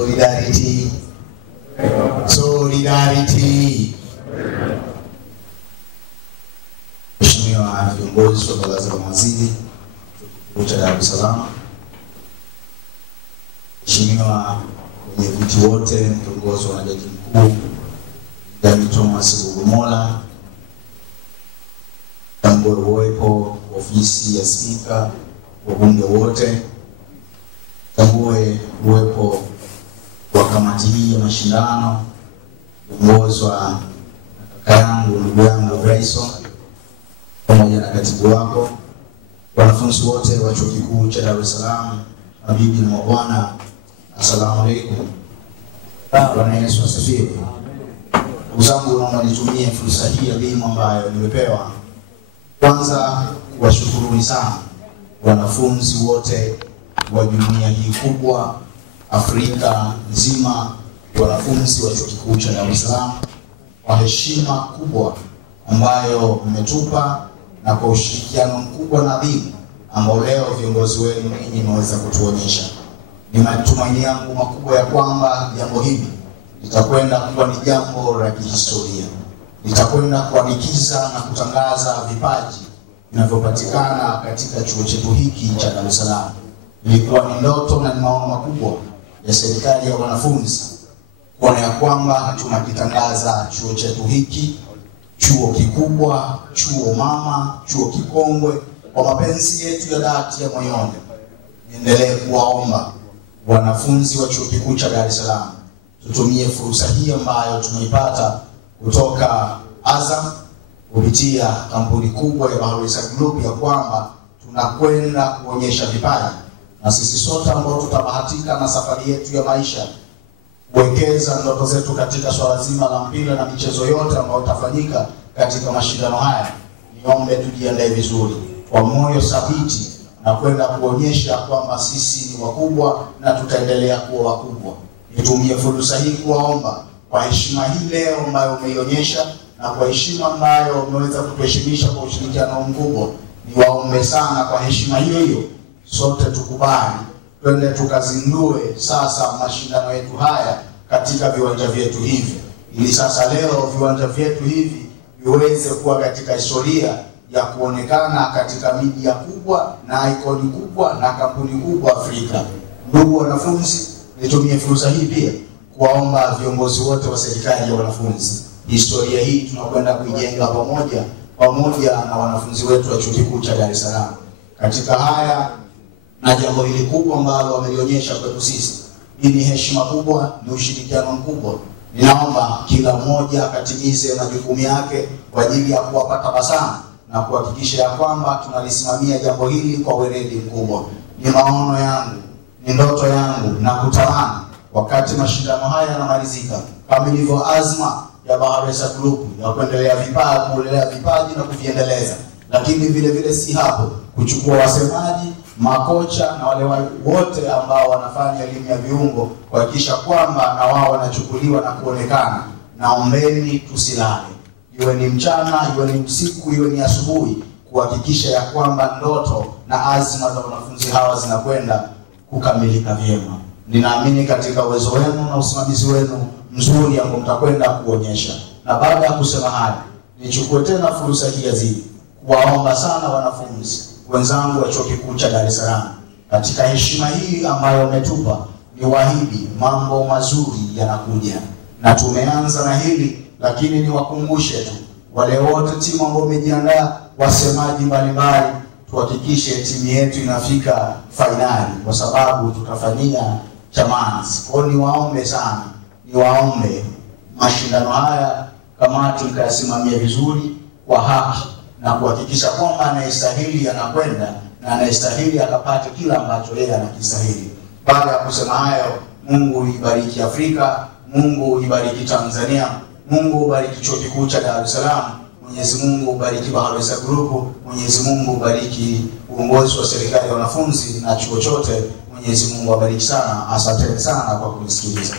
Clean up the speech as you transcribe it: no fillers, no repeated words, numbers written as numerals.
Solidarity. Solidarity. Mheshimiwa viongozi wa baraza la mawaziri wa Dar es Salaam, Mheshimiwa wenyeviti wote, mkiongozi wa jaji mkuu Jaji Thomas Rugomola, tambua uwepo ofisi ya spika, wabunge wote, tambue uwepo wa kamati hii ya mashindano uongozwa na kaka yangu ndugu yangu Grayson pamoja na katibu wako, wanafunzi wote wa chuo kikuu cha Dar es Salaam, mabibi na mabwana, asalamu alaykum. Bwana Yesu asifiwe. Ndugu zangu, naomba nitumie fursa hii adhimu ambayo nimepewa kwanza kuwashukuruni sana wanafunzi wote wa jumuiya hii kubwa Afrika nzima, wanafunzi wa chuo kikuu cha Dar es Salaam, kwa heshima kubwa ambayo mmetupa na kwa ushirikiano mkubwa na adhimu ambao leo viongozi wenu ninyi mmeweza kutuonyesha. Ni matumaini yangu makubwa ya kwamba jambo hili litakwenda kuwa ni jambo la kihistoria, litakwenda kuanikiza na kutangaza vipaji vinavyopatikana katika chuo chetu hiki cha Dar es Salaam. Ilikuwa ni ndoto na ni maono makubwa ya serikali ya wanafunzi kuona ya kwamba tunakitangaza chuo chetu hiki, chuo kikubwa, chuo mama, chuo kikongwe. Kwa mapenzi yetu ya dhati ya moyoni, niendelee kuwaomba wanafunzi wa chuo kikuu cha Dar es Salaam tutumie fursa hii ambayo tumeipata kutoka Azam kupitia kampuni kubwa ya Baharesa Group ya kwamba tunakwenda kuonyesha vipaji, na sisi sote ambao tutabahatika na safari yetu ya maisha kuwekeza ndoto zetu katika swala zima la mpira na michezo yote ambayo itafanyika katika mashindano haya. Niombe tujiandae vizuri kwa moyo thabiti na kwenda kuonyesha kwamba sisi ni wakubwa na tutaendelea kuwa wakubwa. Nitumie fursa hii kuwaomba kwa heshima hii leo ambayo umeionyesha na kwa heshima ambayo umeweza kutuheshimisha kwa ushirikiano mkubwa, niwaombe sana kwa heshima hiyo hiyo sote tukubali twende tukazindue sasa mashindano yetu haya katika viwanja vyetu hivi, ili sasa leo viwanja vyetu hivi viweze kuwa katika historia ya kuonekana katika media kubwa na ikoni kubwa na kampuni kubwa Afrika. Ndugu wanafunzi, nitumie fursa hii pia kuwaomba viongozi wote wa serikali ya wanafunzi, historia hii tunakwenda kuijenga pamoja na wanafunzi wetu wa chuo kikuu cha Dar es Salaam. Katika haya na jambo hili kubwa ambalo wamelionyesha kwetu sisi, hii ni heshima kubwa, ni ushirikiano mkubwa. Ninaomba kila mmoja akatimize majukumu yake kwa ajili ya kuwapa tabasamu na kuhakikisha ya kwamba tunalisimamia jambo hili kwa weledi mkubwa. Ni maono yangu, ni ndoto yangu na kutamani wakati mashindano haya yanamalizika, kama ilivyo azma ya Baharesa Group ya kuendelea kulelea vipaji na kuviendeleza, lakini vile si hapo, kuchukua wasemaji, makocha na wale wote ambao wanafanya elimu ya viungo kuhakikisha kwamba na wao wanachukuliwa na kuonekana. Naombeni tusilale, iwe ni mchana, iwe ni usiku, iwe ni asubuhi, kuhakikisha ya kwamba ndoto na azma za wanafunzi hawa zinakwenda kukamilika vyema. Ninaamini katika uwezo wenu na usimamizi wenu mzuri ambao mtakwenda kuonyesha. Na baada ya kusema haya, nichukue tena fursa hii azidi kuwaomba sana wanafunzi wenzangu wa chuo kikuu cha Dar es Salaam, katika heshima hii ambayo umetupa, ni waahidi mambo mazuri yanakuja. Na tumeanza na hili, lakini niwakumbushe tu wale wote timu ambao wamejiandaa, wasemaji mbalimbali, tuhakikishe timu yetu inafika finali kwa sababu tutafanyia Chamans. Kwa niwaombe sana, niwaombe mashindano haya kamati mkayasimamia vizuri kwa haki na kuhakikisha kwamba anayestahili anakwenda na anayestahili akapate kila ambacho yeye anakistahili. Baada ya kusema hayo, Mungu ibariki Afrika, Mungu ibariki Tanzania, Mungu ibariki chuo kikuu cha Dar es Salaam, Mwenyezi Mungu ibariki Baharesa Group, Mwenyezi Mungu ibariki uongozi wa serikali ya wanafunzi na chuo chote. Mwenyezi Mungu abariki sana. Asante sana kwa kunisikiliza.